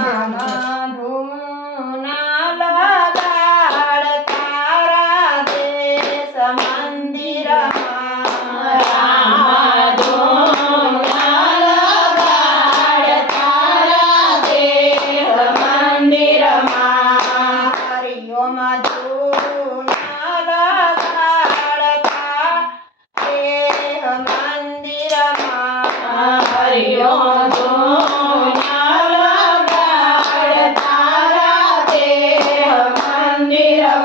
Ta-da. Maria,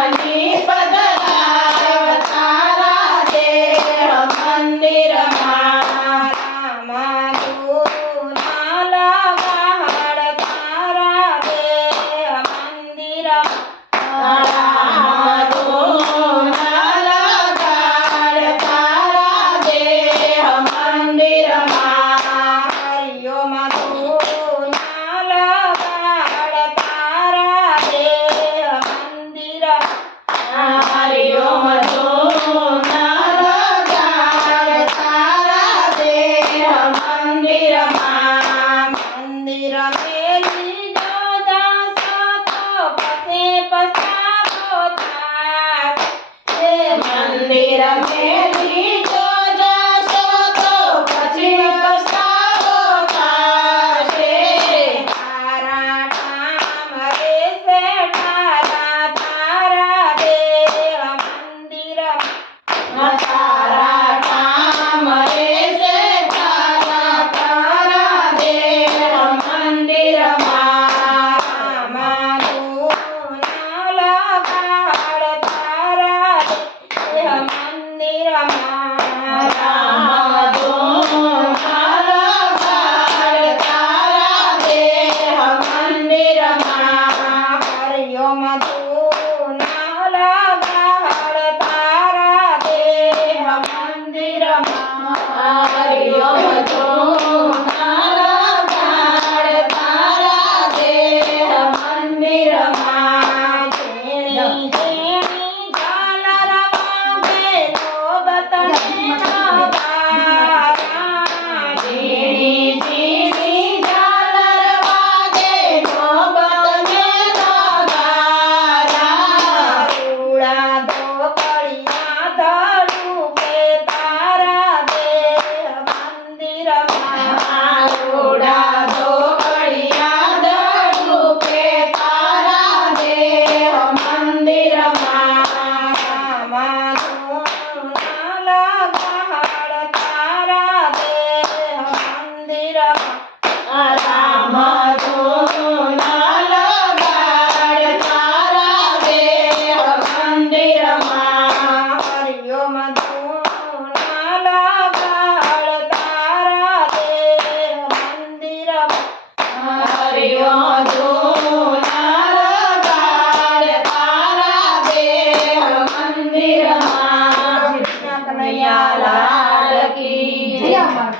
Thank you.